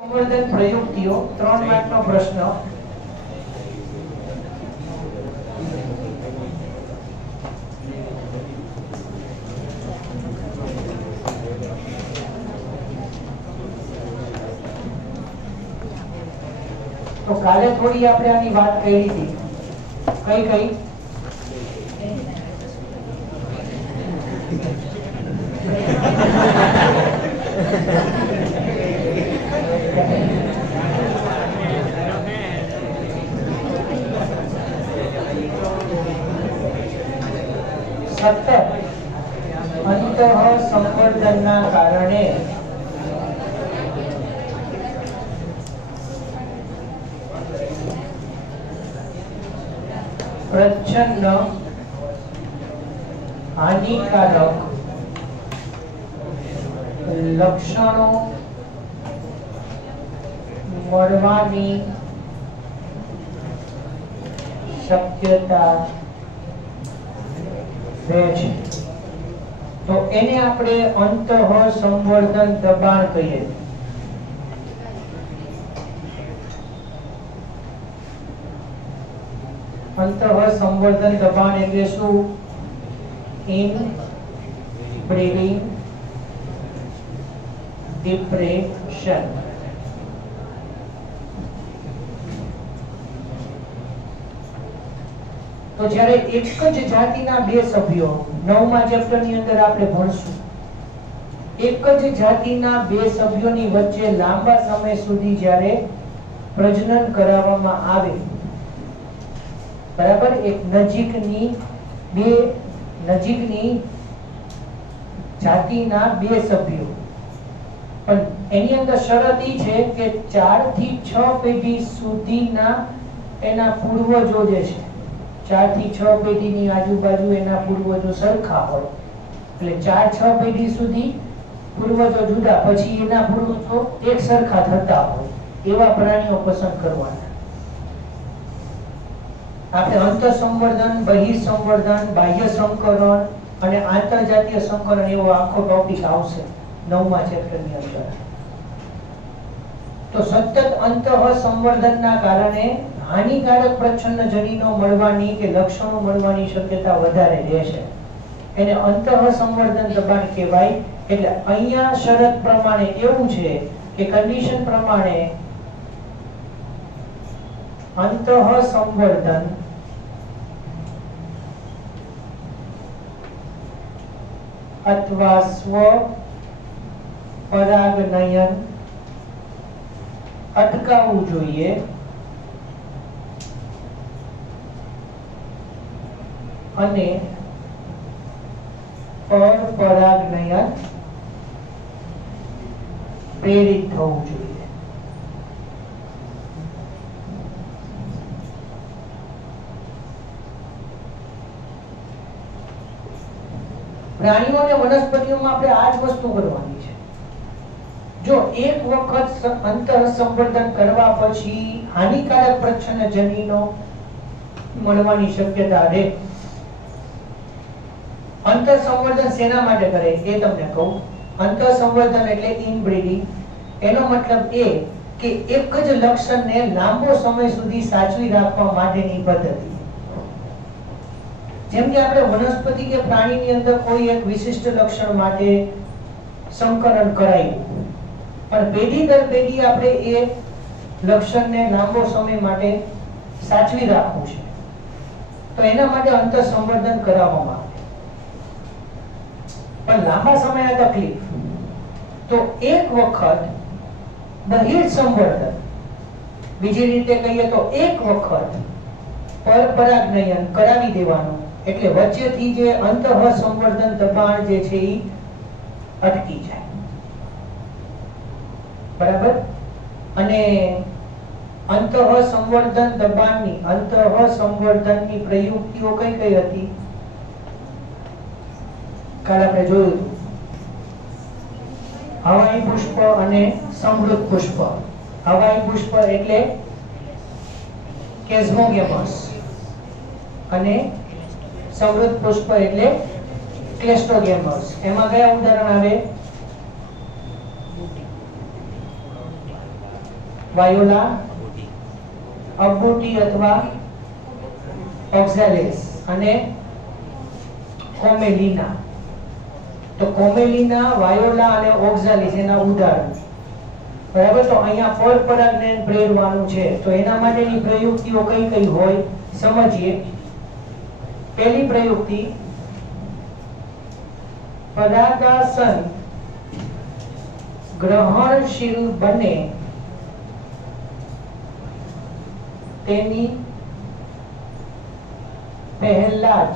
સંવર્ધન પ્રયુક્તિઓ 3 માર્કનો પ્રશ્ન। તો કાલે થોડી આપણે આની વાત કરી હતી, કઈ કઈ? સતત અંતઃસંવર્ધનના કારણે પ્રચ્છન્ન હાનિકારક લક્ષણો મળવાની શક્યતા રહે છે। તો એને આપણે અંતઃસંવર્ધન દબાણ કહીએ। અંતઃસંવર્ધન દબાણ એટલે શું? ઇનબ્રીડિંગ ડિપ્રેશન। તો જ્યારે એક જ જાતિના બે સભ્યો 9મા ચેપ્ટરની અંદર આપણે ભણશું, એક જ જાતિના બે સભ્યોની વચ્ચે લાંબા સમય સુધી જ્યારે પ્રજનન કરાવવામાં આવે, બરાબર, એક નજીકની જાતિના બે સભ્યો, પણ એની અંદર શરત એ છે કે 4 થી 6 પેઢી સુધીના એના પૂર્વજો જે છે, 4 થી 6 પેઢીની આજુબાજુ એના પૂર્વજો સરખા હોય, એટલે 4-6 પેઢી સુધી પૂર્વજો જુદા, પછી એના પૂર્વજો એક સરખા થતા હોય એવા પ્રાણીઓ પસંદ કરવાના। આપણે અંતઃસંવર્ધન, બહિર્સંવર્ધન, બાહ્ય સંકરણ અને આંતરજાતીય સંકરણ એવો આખો ટોપિક આવશે 9મા ચેપ્ટરની અંદર। તો સતત અંતઃસંવર્ધનના કારણે હાનિકારક પ્રચ્છન્ન જનીનો મળવાની કે લક્ષણો મળવાની શક્યતા વધારે રહેશે, એને અંતઃસંવર્ધન દબાણ કહેવાય। એટલે અહીંયા શરત પ્રમાણે એવું છે કે કન્ડિશન પ્રમાણે અંતઃસંવર્ધન અથવા સ્વપરાગનયન અટકાવવું જોઈએ અને પરપરાગનયન પ્રેરિત થવું જોઈએ। પ્રાણીઓ અને વનસ્પતિઓમાં આપણે આ જ વસ્તુ કરવાની છે। જો એક વખત અંતઃસંવર્ધન કરવા પછી હાનિકારક પ્રચ્છન્ન જનીનો મળવાની શક્યતા રહે। અંતઃસંવર્ધન શેના માટે કરે એ તમને કહું। અંતઃસંવર્ધન એટલે ઇનબ્રીડિંગ, એનો મતલબ એ કે એક જ લક્ષણને લાંબો સમય સુધી સાચવી રાખવા માટેની પદ્ધતિ। જેમ કે આપણે વનસ્પતિ કે પ્રાણીની અંદર કોઈ એક વિશિષ્ટ લક્ષણ માટે સંકરણ કરાયું, પણ પેઢી દર પેઢી આપણે એ લક્ષણને લાંબો સમય માટે સાચવી રાખવું છે, તો એના માટે અંતઃસંવર્ધન કરાવવામાં આવે। પણ લાંબા સમયે તકલીફ, તો એક વખત બહિર્સંવર્ધન, બીજી રીતે કહીએ તો એક વખત પરપરાગનયન કરાવી દેવાનું, એટલે વચ્ચેથી જે અંતઃસંવર્ધન દબાણ જે છે એ અટકી જાય, બરાબર। અને અંતઃસંવર્ધન દબાણની, અંતઃસંવર્ધનની પ્રયુક્તિઓ કઈ કઈ હતી? કાલે આપણે જોયું હતું, હવાઈ પુષ્પ અને સમૃદ્ધ પુષ્પ। હવાઈ પુષ્પ એટલે કેસ્મોગેમસ અને સમૃદ્ધ પુષ્પ એટલે ક્લેસ્ટોગેમસ। એમાં કયા ઉદાહરણ આવે? વાયોલા, અબુટી અથવા ઓક્ઝાલિસ અને કોમેલિના. તો કોમેલિના, વાયોલા અને ઓક્ઝાલિસ એના ઉદાહરણ. બરાબર. તો અહીંયા પરપરાગને પ્રેરવાનું છે. તો એના માટેની પ્રયુક્તિઓ કઈ કઈ હોય સમજીએ. પહેલી પ્રયુક્તિ, પરાગાસન ગ્રહણશીલ બને તેની પહેલા જ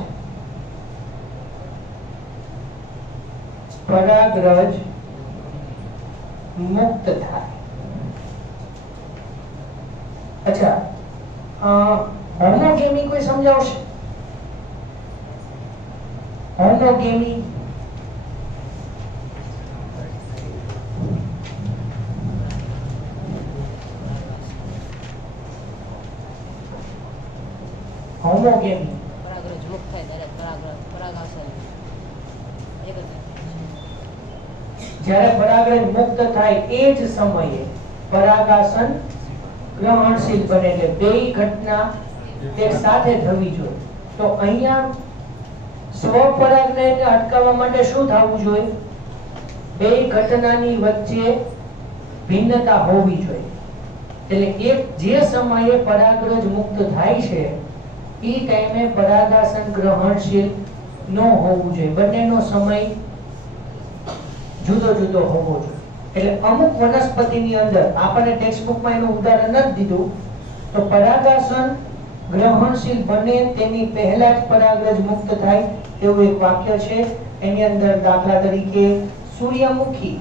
પરાગરજ મુક્ત થાય. અચ્છા, હોમોગેમી કોઈ સમજાવશે? હોમોગેમી હોમોગેમી પરાગરજ મુક્ત થાય ત્યારે પરાગાસન એક જ. જ્યારે પરાગરજ મુક્ત થાય એ જ સમયે પરાગાસન ગ્રહણશીલ બને. એટલે બેય ઘટના એક સાથે થવી જોઈએ. તો અહીંયા સ્વપરાગને અટકાવવા માટે શું થવું જોઈએ? બેય ઘટનાની વચ્ચે ભિન્નતા હોવી જોઈએ. એટલે એક જે સમયે પરાગરજ મુક્ત થાય છે એ ટાઈમે પરાગાસન ગ્રહણશીલ ન હોવું જોઈએ. બંનેનો સમય જુદો જુદો હોવો જોઈએ. એટલે અમુક વનસ્પતિની અંદર આપણને ટેક્સ્ટ બુકમાં એનું ઉદાહરણ નથી દીધું, તો પરાગાસન ગ્રહણશીલ બને તેની પહેલા જ પરાગરજ મુક્ત થાય એવું એક વાક્ય છે. એની અંદર દાખલા તરીકે સૂર્યમુખી,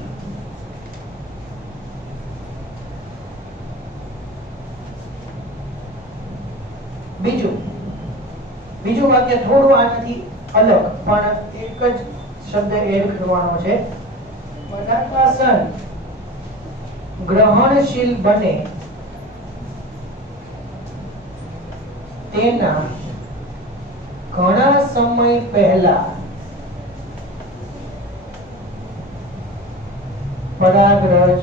બીજું વાક્ય થોડું આનાથી અલગ પણ એક જ શબ્દ એડ કરવાનો છે. પરાગાસન ગ્રહણશીલ બને તેના ઘણા સમય પહેલા પરાગરજ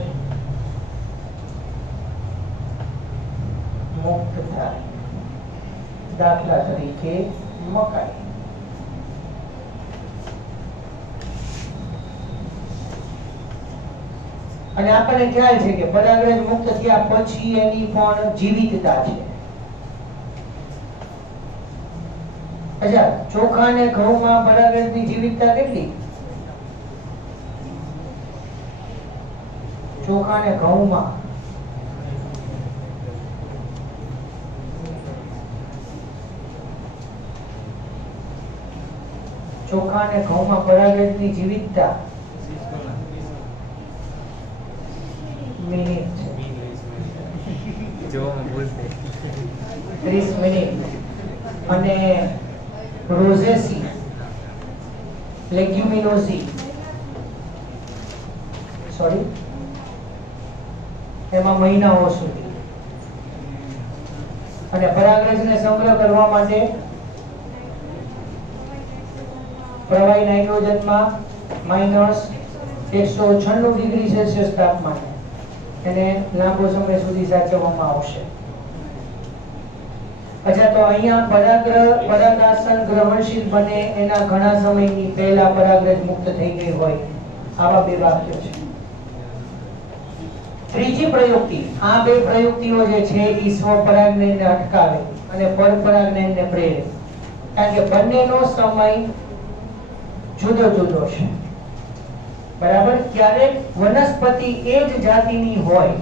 મુક્ત થાય. દાખલા તરીકે મકાઈ. અને આપણને ખ્યાલ છે કે પરાગરજ મુક્ત થયા પછી એની પણ જીવિતતા છે. અચ્છા, ચોખા અને ઘઉંમાં પરાગરજની જીવિતતા કેટલી? ચોખા અને ઘઉંમાં પરાગરજની જીવિતતા મિનિટ છે. 30 મિનિટ. અને રોઝેસી, લેગ્યુમિનોસી, સોરી, એમાં મહિનાઓ સુધી. અને પરાગરજને સંગ્રહ કરવા માટે પ્રવાહી નાઇટ્રોજનમાં -196 ડિગ્રી સેલ્સિયસ તાપમાને એને લાંબો સમય સુધી સાચવવામાં આવશે. અચ્છા, તો અહીંયા પરાગાસન ગ્રહણશીલ બને એના ઘણા સમયની પહેલા પરાગરજ મુક્ત થઈ ગઈ હોય, આવા બે વાક્યો છે. ત્રીજી પ્રયુક્તિ, આ બે પ્રયુક્તિઓ જે છે એ સ્વપરાગનયનને અટકાવે અને પરપરાગનયનને પ્રેરે. કારણ કે બંનેનો સમય જુદો જુદો છે. બરાબર. ક્યારેક વનસ્પતિ એ જ જાતિની હોય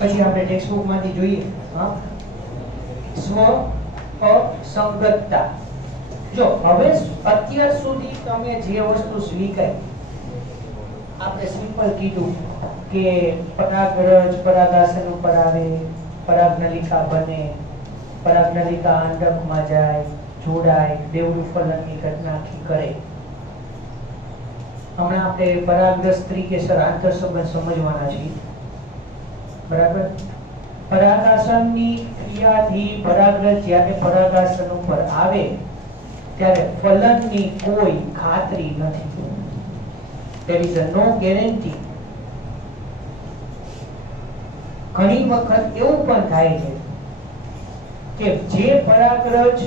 પછી આપણે ટેક્સ્ટ બુક માંથી જોઈએ. હા, સ્વ અસંગતતા. જો હવે અત્યાર સુધી તમે જે વસ્તુ સ્વીકારી, આપણે સિમ્પલ કીધું કે પરાગરજ પરાગાસન ઉપર આવે, પરાગનલિકા બને, પરાગનલિકા અંડકમાં જાય, જોડાય, દેવડું ફલનની ઘટના કરે. હમણાં આપણે પરાગરજ ત્રિકેસર આંતર સંબંધ સમજવાના છીએ. બરાબર. પરાગાસનની ક્રિયાથી પરાગરજ જ્યારે પરાગાસન ઉપર આવે ત્યારે ફલનની કોઈ ખાતરી નથી. there is no guarantee. ઘણી વખત એવું પણ થાય છે કે જે પરાગરજ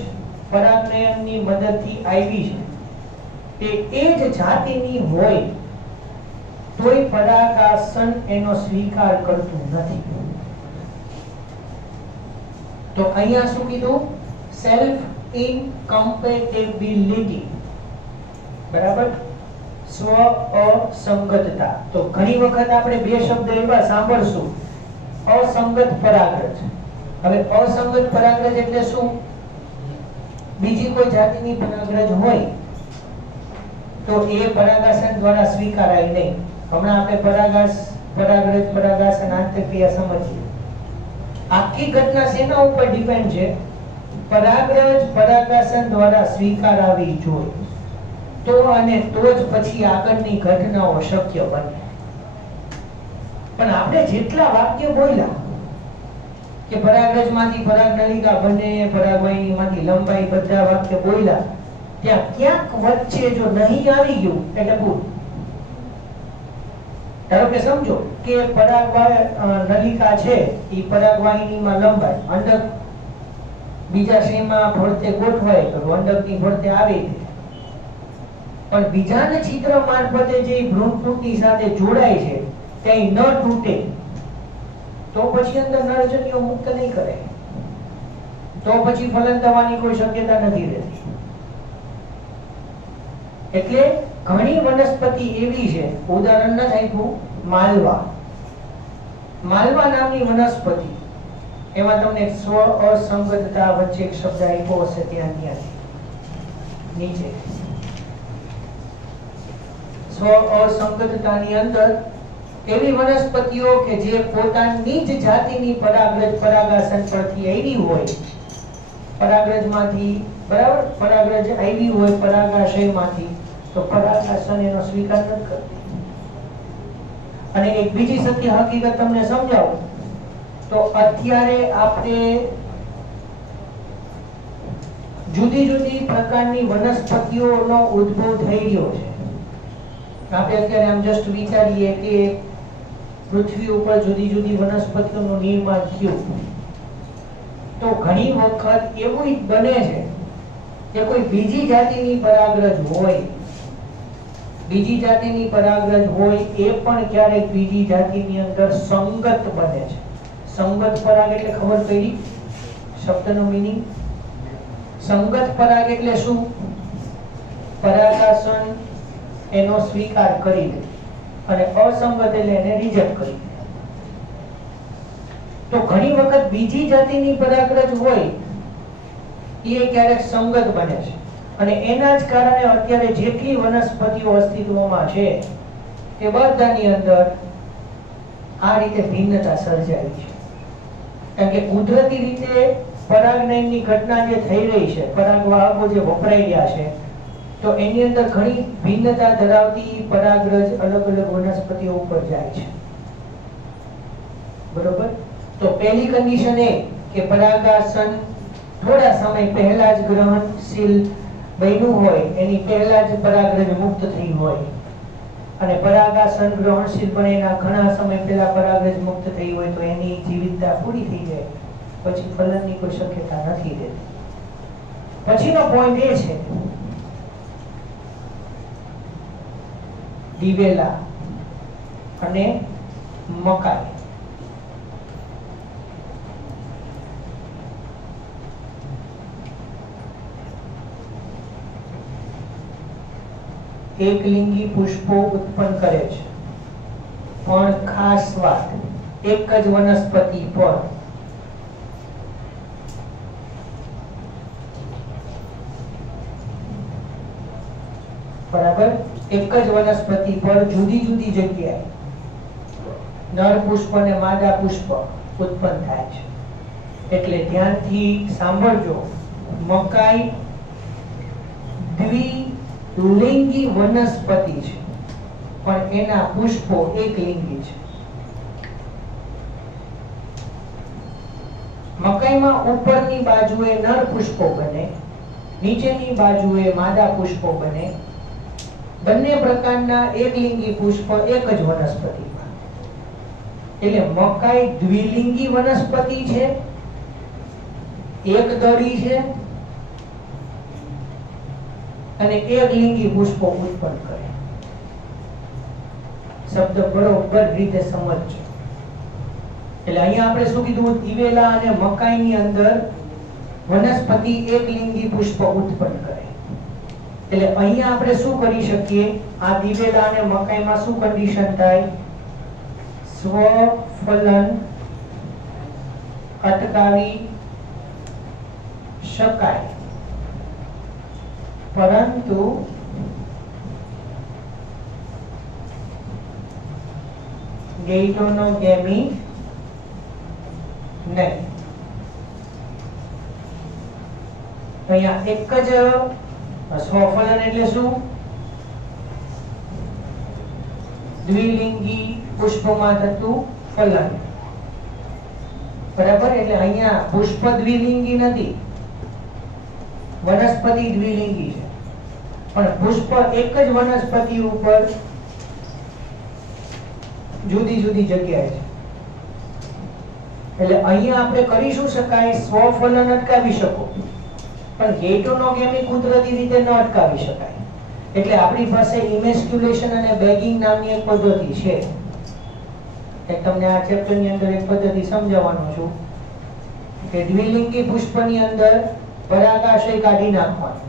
પરાગનયનની મદદથી આવી છે તે એ જ જાતિની હોય તોય પરાગાસન એનો સ્વીકાર કરતું નથી. તો અહીંયા શું કીધું? સેલ્ફ ઇનકમ્પેટિબિલિટી. બરાબર. સ્વ અસંગતતા. તો ઘણી વખત આપણે બે શબ્દ એવા સાંભળશું, અસંગત પરાગરજ. હવે અસંગત પરાગરજ એટલે શું? બીજી કોઈ જાતિની પરાગરજ હોય તો એ પરાગાસન દ્વારા સ્વીકારાય નહીં. હમણાં આપણે પરાગરજ પરાગાસન આંતરક્રિયા સમજીએ. આખી ઘટના શેના ઉપર ડિપેન્ડ છે? પરાગરજ પરાગાસન દ્વારા સ્વીકારાવી જોઈએ તો અને તો જ પછી આગળની ઘટનાઓ શક્ય બને. પણ આપણે જેટલા વાક્ય બોલ્યા કે પરાગરજમાંથી પરાગનલિકા બને, પરાગવાહિનીમાંથી લંબાઈ, બધા વાક્ય બોલ્યા, ત્યાં ક્યાંક વચ્ચે જો નહીં આવી ગયું એટલે ભૂલ. ધારો કે સમજો કે પરાગનલિકા છે, એ પરાગવાહિનીમાં લંબાય, અંડક બીજા શેમાં ફરતે ગોઠવાય તો અંડકની ફરતે આવી, પણ બીજાને છિદ્ર મારફતે જે ભ્રૂણપુટની સાથે જોડાય છે ત્યાં ન તૂટે તો પછી અંદર નરજન્યો મુક્ત નહીં કરે તો પછી ફલન થવાની કોઈ શક્યતા નથી રહેતી. એટલે ઘણી વનસ્પતિ એવી છે, ઉદાહરણ નથી આપ્યું, માલવા નામની વનસ્પતિ, એમાં તમને સ્વ અસંગતતા વચ્ચે એક શબ્દ આપ્યો હશે ત્યાં નીચે. સ્વ અસંગતતાની અંદર એવી વનસ્પતિઓ કે જે પોતાની જ જાતિની પરાગરજ પરાગાસન પરથી આવી હોય, પરાગરજમાંથી, બરાબર, પરાગરજ આવી હોય પરાગાશયમાંથી, તો પરાગાસન એનો સ્વીકાર નથી કરતી. અને એક બીજી સત્ય હકીકત તમને સમજાવું તો અત્યારે આપણે જુદી જુદી પ્રકારની વનસ્પતિઓનો ઉદ્ભવ થઈ રહ્યો છે. આપણે અત્યારે આમ જસ્ટ વિચારીએ કે પૃથ્વી ઉપર જુદી જુદી વનસ્પતિઓનું નિર્માણ થયું તો ઘણી વખત એવું બને છે કે કોઈ બીજી જાતિની પરાગરજ હોય, બીજી જાતિની પરાગરજ હોય એ પણ ક્યારેક બીજી જાતિની અંદર સંગત બને છે. સંગત પરાગ એટલે ખબર પડી શબ્દનો મીનિંગ? સંગત પરાગ એટલે શું? પરાગાસન એનો સ્વીકાર કરી લે અને અસંગત એટલે એને રિજેક્ટ કરી દે. તો ઘણી વખત બીજી જાતિની પરાગરજ હોય એ ક્યારેક સંગત બને છે અને એના જ કારણે અત્યારે જેટલી વનસ્પતિઓ અસ્તિત્વમાં છે તે બધાની અંદર આ રીતે ભિન્નતા સર્જાઈ છે. કારણ કે કુદરતી રીતે પરાગનયનની ઘટના જે થઈ રહી છે, પરાગવાહકો જે વપરાઈ રહ્યા છે, તો એની અંદર ઘણી ભિન્નતા ધરાવતી પરાગરજ અલગ અલગ વનસ્પતિઓ ઉપર જાય છે. બરોબર. તો પહેલી કન્ડિશન એ કે પરાગાસન થોડા સમય પહેલા જ ગ્રહણશીલ બન્યું હોય, એની પહેલા જ પરાગરજ મુક્ત થઈ હોય, અને પરાગાસન ગ્રહણશીલ પણ એના ઘણા સમય પહેલા પરાગરજ મુક્ત થઈ હોય તો એની જીવિતતા પૂરી થઈ જાય, પછી ફલનની કોઈ શક્યતા નથી રહેતી. પછીનો પોઈન્ટ એ છે દિવેલા અને મકાઈ. એકલિંગી પુષ્પો ઉત્પન્ન કરે છે, પણ ખાસ વાત એક જ વનસ્પતિ પર બરાબર એક જ વનસ્પતિ પર જુદી જુદી જગ્યાએ નર પુષ્પ અને માદા પુષ્પ ઉત્પન્ન થાય છે. એટલે ધ્યાનથી સાંભળજો, મકાઈ દ્વિલિંગી વનસ્પતિ છે પણ એના પુષ્પો એકલિંગી છે. મકાઈમાં ઉપરની બાજુએ નર પુષ્પો બને, નીચેની બાજુએ માદા પુષ્પો બને. બંને પ્રકારના એકલિંગી પુષ્પ એક જ વનસ્પતિમાં. એટલે મકાઈ દ્વિલિંગી વનસ્પતિ છે, એક દળી છે અને એકલિંગી પુષ્પો ઉત્પન્ન કરે. શબ્દ બરોબર રીતે સમજજો. એટલે અહીંયા આપણે શું કીધું, દિવેલા અને મકાઈની અંદર વનસ્પતિ એકલિંગી પુષ્પ ઉત્પન્ન કરે. એટલે અહીંયા આપણે શું કરી શકીએ, આ દિવેલા અને મકાઈમાં શું કન્ડિશન થાય, સ્વફલન અટકાવી શકાય, પરંતુ ગેઇટોનોગેમી નહીં. અહીંયા એક જ સ્વફલન એટલે શું, દ્વિલિંગી પુષ્પમાં થતું ફલન. બરાબર, એટલે અહીંયા પુષ્પ દ્વિલિંગી નથી, વનસ્પતિ દ્વિલિંગી છે, પણ પુષ્પ એક જ વનસ્પતિ ઉપર જુદી જુદી જગ્યાએ છે. એટલે અહીંયા આપણે કરી શું શકાય, સ્વફલન અટકાવી શકો, પણ ગેઇટોનોગેમી કુદરતી રીતે ન અટકાવી શકાય. એટલે આપણી પાસે ઇમેસ્ક્યુલેશન અને બેગિંગ નામની એક પદ્ધતિ છે. એક તમને આ ચેપ્ટરની અંદર એક પદ્ધતિ સમજાવવાનો છું કે દ્વિલિંગી પુષ્પની અંદર પરાગાશય કાઢી નાખવાનું.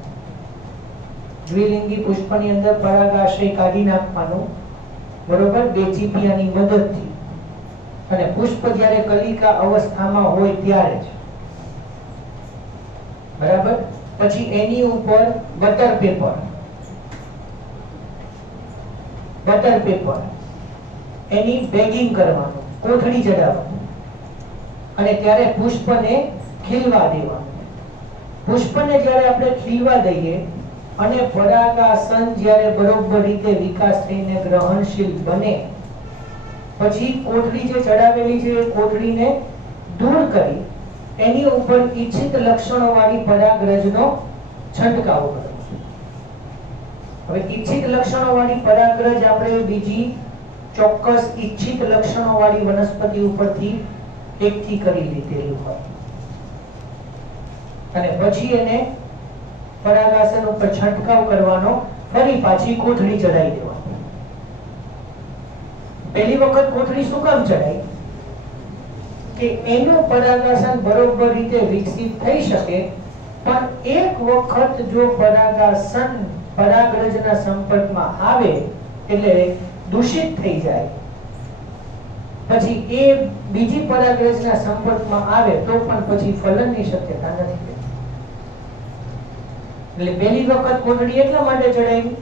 દ્વિલિંગી પુષ્પની અંદર પરાગાશય કાઢી નાખવાનું, બરોબર, બે ચીપિયાની મદદથી. અને પુષ્પ જ્યારે કલિકા અવસ્થામાં હોય ત્યારે જ, બરાબર, પછી એની ઉપર બટર પેપર એની બેગિંગ કરવાનું, કોથળી ચડાવવાનું, અને ત્યારે પુષ્પને ખીલવા દેવાનું. પુષ્પને જ્યારે આપણે ખીલવા દઈએ અને પરાગાસન જ્યારે બરોબર રીતે વિકાસ થઈને ગ્રહણશીલ બને, પછી કોથળી જે ચડાવેલી છે એ કોથળીને દૂર કરી એની ઉપર ઈચ્છિત લક્ષણોવાળી પરાગરજનો છંટકાવ કરવો. હવે ઈચ્છિત લક્ષણોવાળી પરાગરજ આપણે બીજી ચોક્કસ ઈચ્છિત લક્ષણોવાળી વનસ્પતિ ઉપરથી એકઠી કરી લીધેલું હોય, અને પછી એને પરાગાસન ઉપર છંટકાવ કરવાનો, ફરી પાછી કોથળી ચડાવી દેવાની. પહેલી વખત કોથળી શું કામ ચડાવી, કે એનું પરાગાસન બરોબર રીતે વિકસિત થઈ શકે. પણ એક વખત જો પરાગાસન પરાગરજના સંપર્કમાં આવે એટલે દૂષિત થઈ જાય, પછી એ બીજી પરાગરજના સંપર્કમાં આવે તો પણ પછી ફલનની શક્યતા નથી. એટલે પહેલી વખત કોથળી એટલા માટે ચડાવી,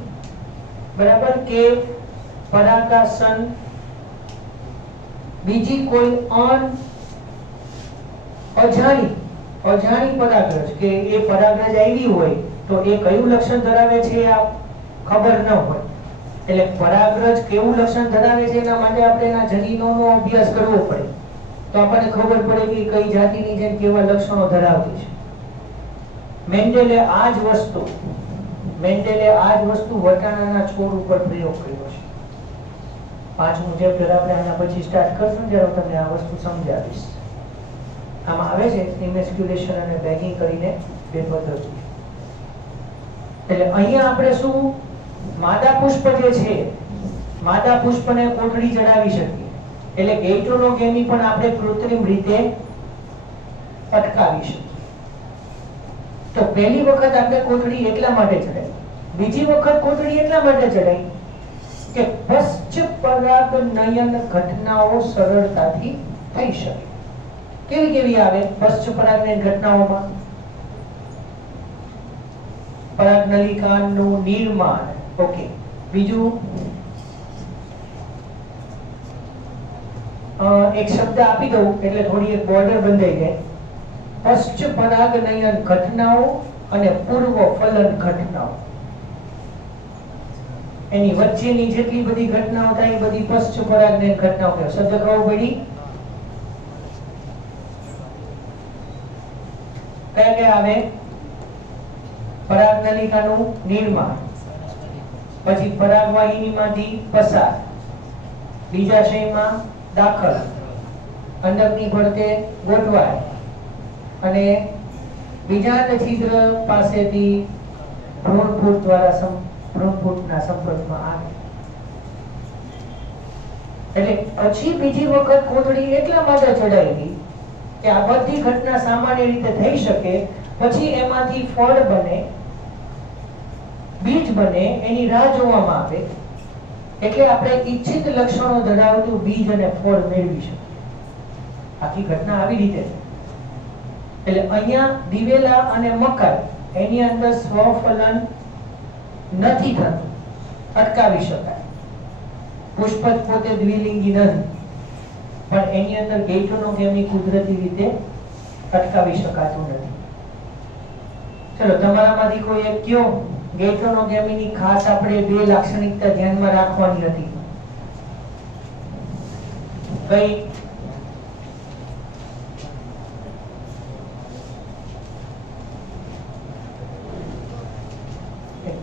બરાબર, કે પરાગાસન બીજી કોઈ અજાણી પરાગરજ, કે એ પરાગરજ આવી હોય તો એ કયું લક્ષણ ધરાવે છે આ ખબર ન હોય. એટલે પરાગરજ કેવું લક્ષણ ધરાવે છે એના માટે આપણે એના જનીનોનો અભ્યાસ કરવો પડે, તો આપણને ખબર પડે કે કઈ જાતિની જેમ કેવા લક્ષણો ધરાવતી છે. મેન્ડેલે આ જ વસ્તુ વટાણાના છોડ ઉપર પ્રયોગ કર્યો છે. 5મું ચેપ્ટર આપણે આના પછી સ્ટાર્ટ કરશું જ્યારે તમને આ વસ્તુ સમજાવીશ. આમાં આવે છે ઇમેસ્ક્યુલેશન અને બેગિંગ કરીને બે પદ્ધતિ. એટલે અહીંયા આપણે શું, માદા પુષ્પ જે છે, માદા પુષ્પને કોથળી ચડાવી શકીએ. એટલે ગેઇટોનોગેમી પણ આપણે કૃત્રિમ રીતે અટકાવી શકીએ. તો પહેલી વખત આપણે કોથળી એટલા માટે ચડાવી, બીજી વખત કોથળી એટલા માટે ચડાવી કે પશ્ચ પરાગ નયન ઘટનાઓ સરળતાથી થઈ શકે. કેવી કેવી આવે પશ્ચ પરાગ નયન ઘટનાઓમાં? પરાગ નલિકાનું નિર્માણ. ઓકે, બીજું એક શબ્દ આપી દઉં એટલે થોડી એક બોર્ડર બંધાઈ જાય. પશ્ચ પરાગ નયન ઘટનાઓ અને પૂર્વ ફલન ઘટનાઓ, એની વચ્ચેની જેટલી બધી ઘટનાઓ થાય એ બધી પશ્ચ પરાગ નયન ઘટનાઓ કહેવાય. શબ્દ ખબર પડી? કયા કયા આવે? પરાગ નલિકાનું નિર્માણ, પછી પરાગવાહિનીમાંથી પસાર, બીજાશયમાં દાખલ, અંડકની ફરતે ગોઠવાય અને બીજાંડ છિદ્ર પાસેથી ભ્રૂણપુટ દ્વારા ભ્રૂણપુટના સંપર્કમાં આવે. એટલે પછી બીજી વખત કોથળી એટલા માટે ચડાવી હતી કે આ બધી ઘટના સામાન્ય રીતે થઈ શકે, પછી એમાંથી ફળ બને, બીજ બને, એની રાહ જોવામાં આવે, એટલે આપણે ઈચ્છિત લક્ષણો ધરાવતું બીજ અને ફળ મેળવી શકીએ. આખી ઘટના આવી રીતે છે. એટલે અહીંયા દિવેલા અને મકાઈ એની અંદર સ્વફલન નથી થતું, અટકાવી શકાય. પુષ્પજ પોતે દ્વિલિંગી નથી, પણ એની અંદર ગેઇટોનોગેમી કુદરતી રીતે અટકાવી શકાતું નથી. ચલો, તમારામાંથી કોઈ એક કયો ગેઇટોનોગેમીની ખાસ આપણે બે લાક્ષણિકતા ધ્યાનમાં રાખવાની હતી. કઈ?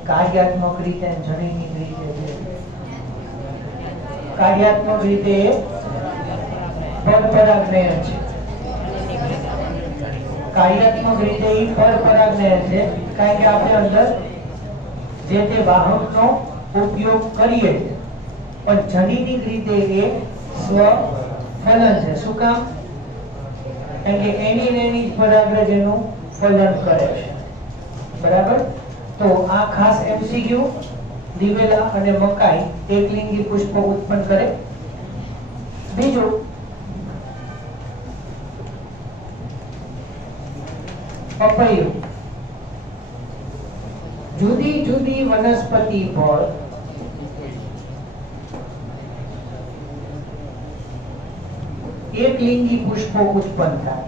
કાર્યાત્મક રીતે અને જનૈનિક રીતે. કાર્યાત્મક રીતે પરપરાગનયન છે. કાર્યાત્મક રીતે પરપરાગનયન છે, કારણ કે આપણે અંદર જે તે વાહકનો ઉપયોગ કરીએ છીએ, પણ જનૈનિક રીતે એ સ્વફલન છે. શું કામ? કારણ કે એની જ પરાગરજ એનું ફલન કરે છે. બરાબર? તો આ ખાસ એમસીક્યુ, દિવેલા અને મકાઈ એકલિંગી પુષ્પ ઉત્પન્ન કરે. બીજું, પપૈયું જુદી જુદી વનસ્પતિ પર એકલિંગી પુષ્પો ઉત્પન્ન થાય.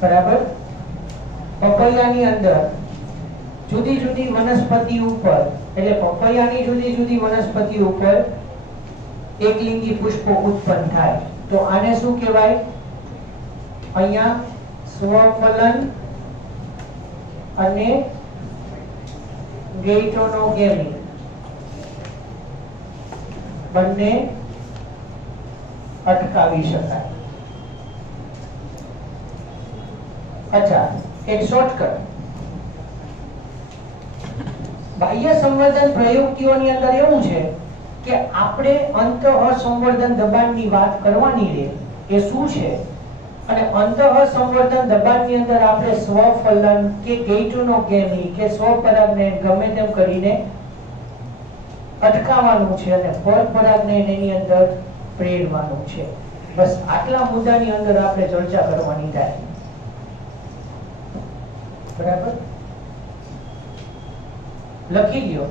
બરાબર? પપૈયાની અંદર જુદી જુદી વનસ્પતિ ઉપર, એટલે પપૈયાની જુદી જુદી વનસ્પતિ ઉપર એકલિંગી પુષ્પો ઉત્પન્ન થાય. તો આને શું કહેવાય? અહીંયા સ્વફલન અને ગેઇટોનોગેમી બંને અટકાવી શકાય. અચ્છા, એક શોર્ટકટ. બાહ્ય સંવર્ધન પ્રયુક્તિઓની અંદર એવું છે કે આપણે અંતઃસંવર્ધન દબાણની વાત કરવાની છે. એ શું છે? અને અંતઃસંવર્ધન દબાણની અંદર આપણે સ્વફલન કે ગેઇટોનોગેમી કે સ્વપરાગનયન ગમે તેમ કરીને અટકાવવાનું છે અને પરપરાગનયન એની અંદર પ્રેરવાનું છે. બસ આટલા મુદ્દાની અંદર આપણે ચર્ચા કરવાની થાય. બરાબર? લખી લ્યો.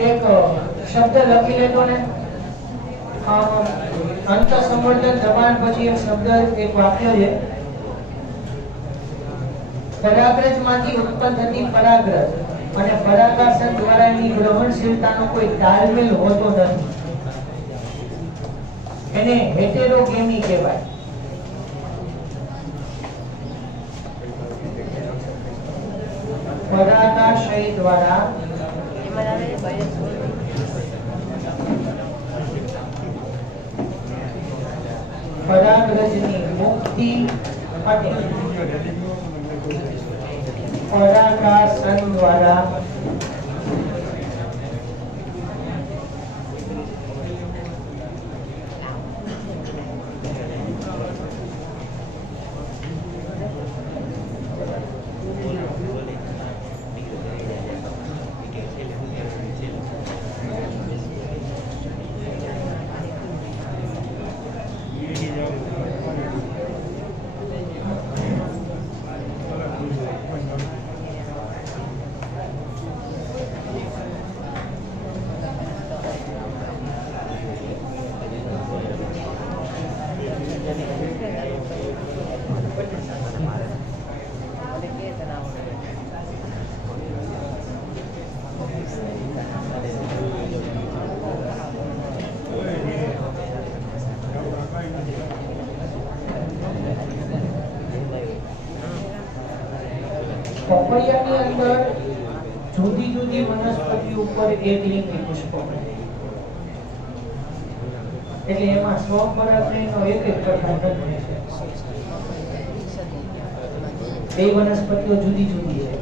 એક શબ્દ લખી લેતો ને, અંતઃસંવર્ધન દબાણ પછી એક શબ્દ, એક વાક્ય છે. પરાગરજમાંથી ઉત્પન્ન થતી પરાગરજ અને પરાગાસન દ્વારા એની ગ્રહણશીલતાનો કોઈ તાલમેલ હોતો નથી. એને હેટેરોગેમી કહેવાય. પરાગાશય દ્વારા એમાં આવે બાયોસોલ પરાગરજની મુક્તિ અને પરાગાસન દ્વારા પપૈયાની અંદર જુદી જુદી વનસ્પતિ ઉપર એક લીંગી પુષ્પો એટલે એમાં સ્વપરાગનો એક પ્રકાર નથી છે. બે વનસ્પતિઓ જુદી જુદી છે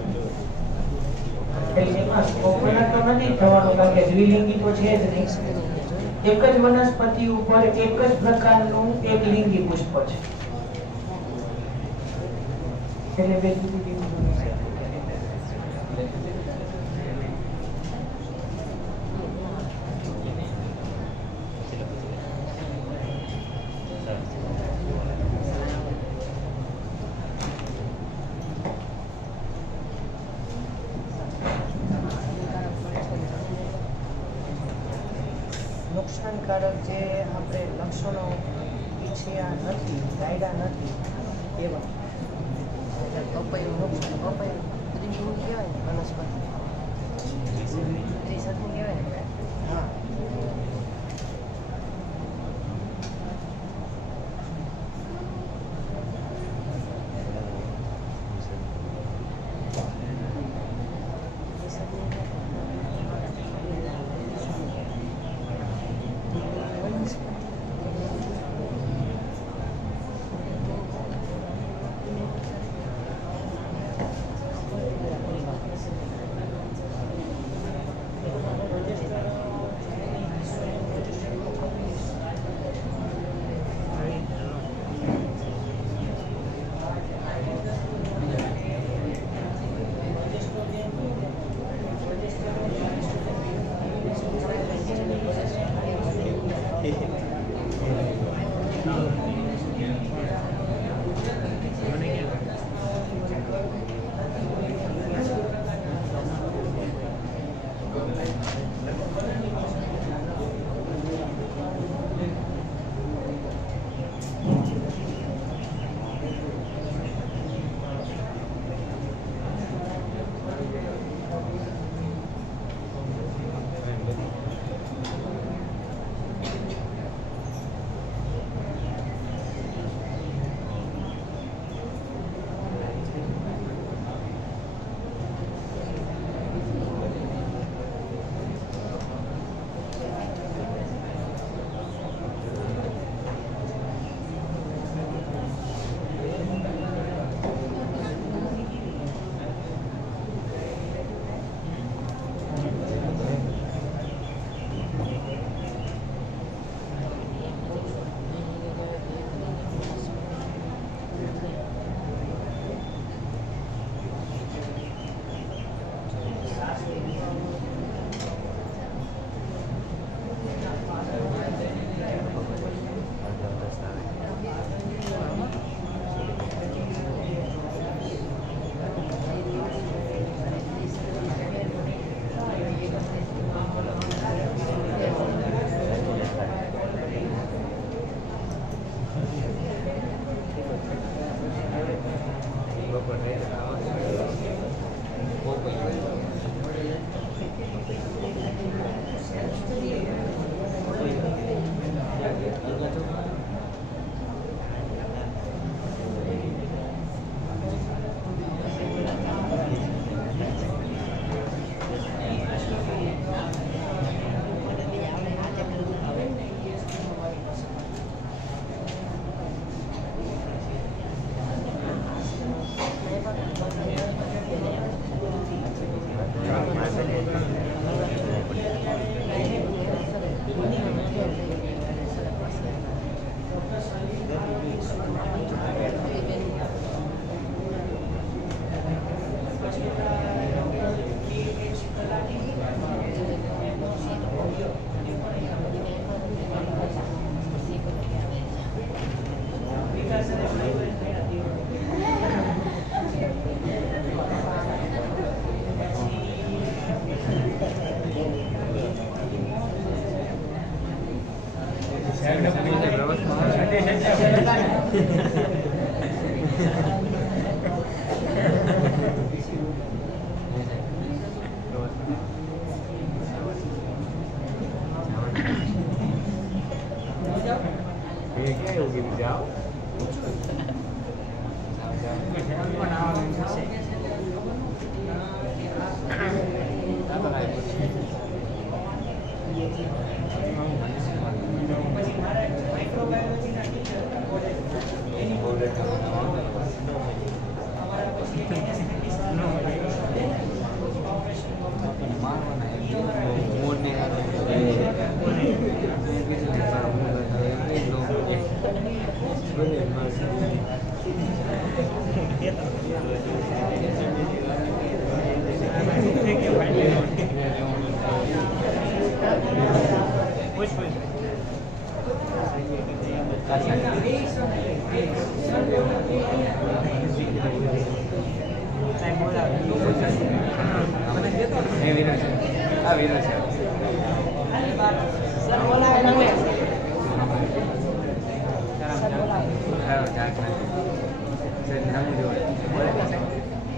એટલે એમાં સ્વપરાગ તો નથી થવાનું કારણ કે દ્વિલિંગી તો છે જ નહીં. એક જ વનસ્પતિ ઉપર એક જ પ્રકારનું એક લિંગી પુષ્પ છે એટલે બે જુદી જુદી નુકસાનકારક જે આપણે લક્ષણો ઈચ્છ્યા નથી, ડાયડા નથી એવા પપૈયું નુકસાન પપૈયું ત્રિશુળ કહેવાય ને વનસ્પતિ ત્રિશત્રુ કહેવાય ને. હા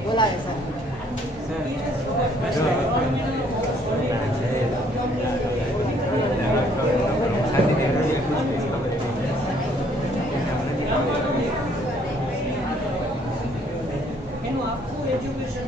બોલાવે એનું આખું એજ્યુકેશન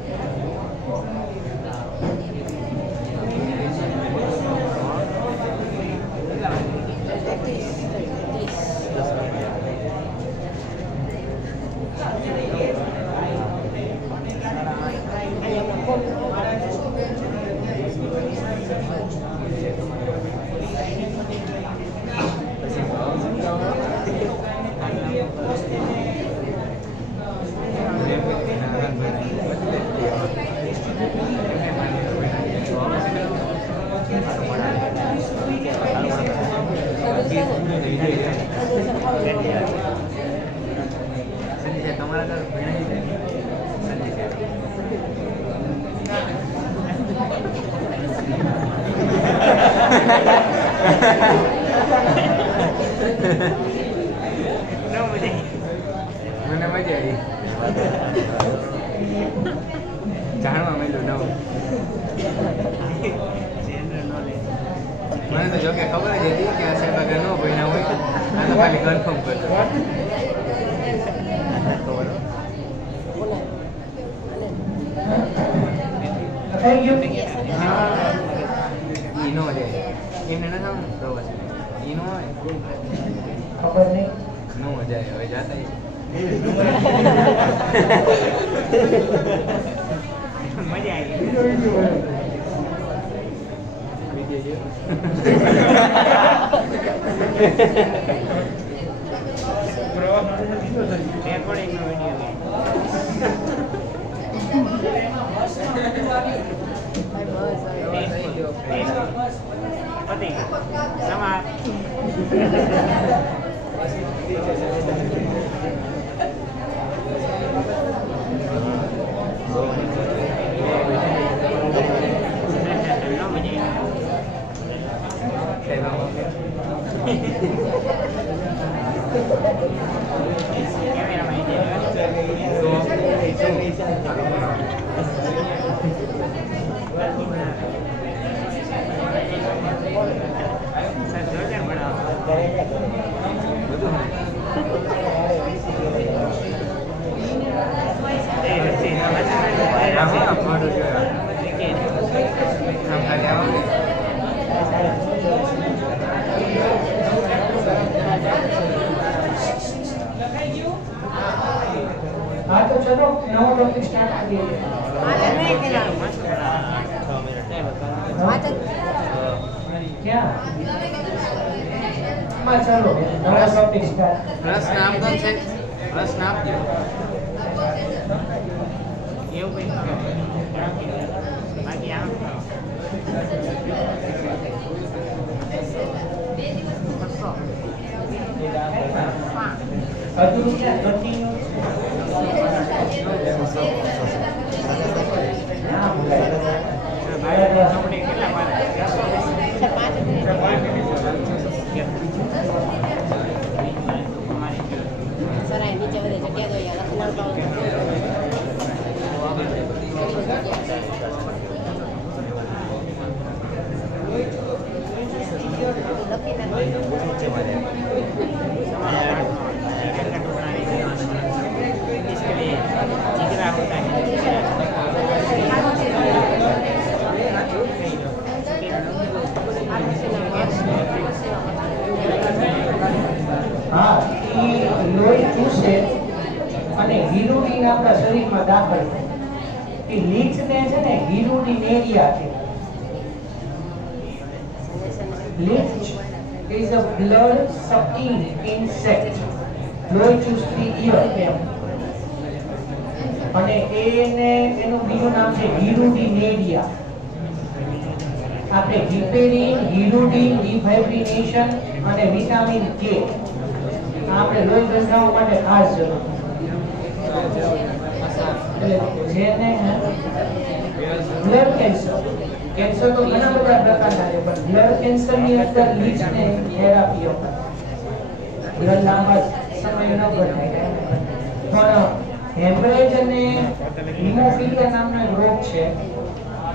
મને મજા આવી જાણવા મળ્યું નવું મને તો જોકે ખબર જ હતી કે આ સાહેબ આગળ ન ભણ્યા હોય આ તો ખાલી કન્ફર્મ કરતો ઈ નો જાય એમને ન થાવ પ્રવાસ ઈ નો હોય ખબર નહીં નો જાય હવે જાતા મજા हाँ तो चलो नवा टॉपिक स्टार्ट करिए क्या हाँ चलो नवा टॉपिक स्टार्ट પ્રશ્ન આપતો છે પ્રશ્ન આપજો એવું કઈ બાકી આમ अधूरू क्या कंटिन्यू કેટલા પ્રોટીન આપણા શરીરમાં દાખલ થાય. એ લીચને છે ને હિરુડિનેરિયા છે. Leech is a blood sucking insect. લોહી ચૂસતી ઈયળ એમ. અને એનું બીજું નામ છે હિરુડિનેરિયા. આપણે હિપેરિન, હિરુડિન, ડિફાઇબ્રિનેશન અને વિટામિન કે આપણે લોહી બંધાવવા માટે ખાસ જરૂર છે. જેને બ્લડ કેન્સર તો ઘણા બધા પ્રકારના છે, પણ બ્લડ કેન્સર ની અંદર લીચને થેરાપી અપાય. બ્લડ લાંબા સમય ન બદલાય. પણ હેમરેજ અને હિમોફિલિયા નામનો એક રોગ છે.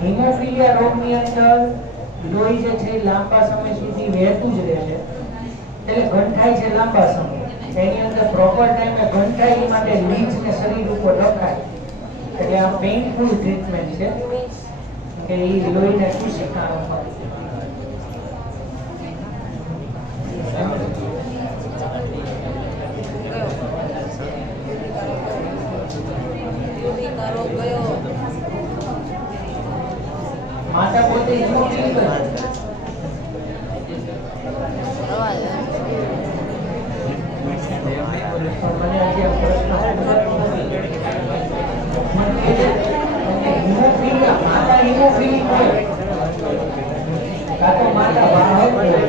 હિમોફિલિયા રોગની અંદર લોહી જે છે લાંબા સમય સુધી વહેતું જ રહે છે, એટલે ગંઠાય છે લાંબા સમય. એની અંદર પ્રોપર ટાઈમે ગંઠાય એ માટે લીચને શરીર ઉપર રખાય. એટલે આ પેઇનફુલ ટ્રીટમેન્ટ છે કે એ લોહીને ચૂસી કાઢો. માતા પોતે હિમોફિલિક છે. મને આજે પ્રશ્ન હિમોફિલિયા માતા હિમોફિલિક હોય કાં તો માતા વાહક હોય.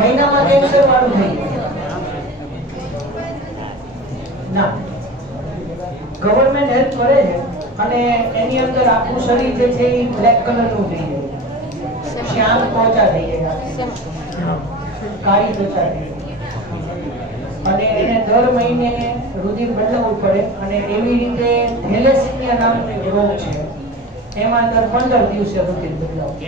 મહિનામાં કેન્સર વાળું થઈ ના. ગવર્મેન્ટ હેલ્પ કરે છે અને એની અંદર આખું શરીર જે છે એ બ્લેક કલર નું થઈ જાય, શ્યામ ત્વચા થઈ જાય, કાળી ત્વચા થઈ જાય. અને એને દર મહિને રુધિર બદલાવવું પડે. અને એવી રીતે થેલેસેમિયા નામનો એક રોગ છે, એમાં દર 15 દિવસે રુધિર બદલાવવું.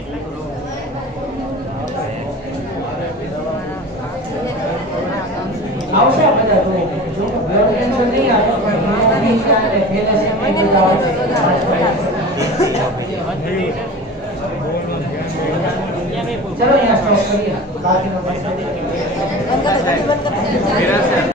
આવશે બધા રોગ. જો બ્લડ કેન્સર નહીં આવે પણ હિમોફિલિયા અને થેલેસેમિયા આવશે. ચલો અહીંયા સ્ટોપ કરીએ. બાકીનો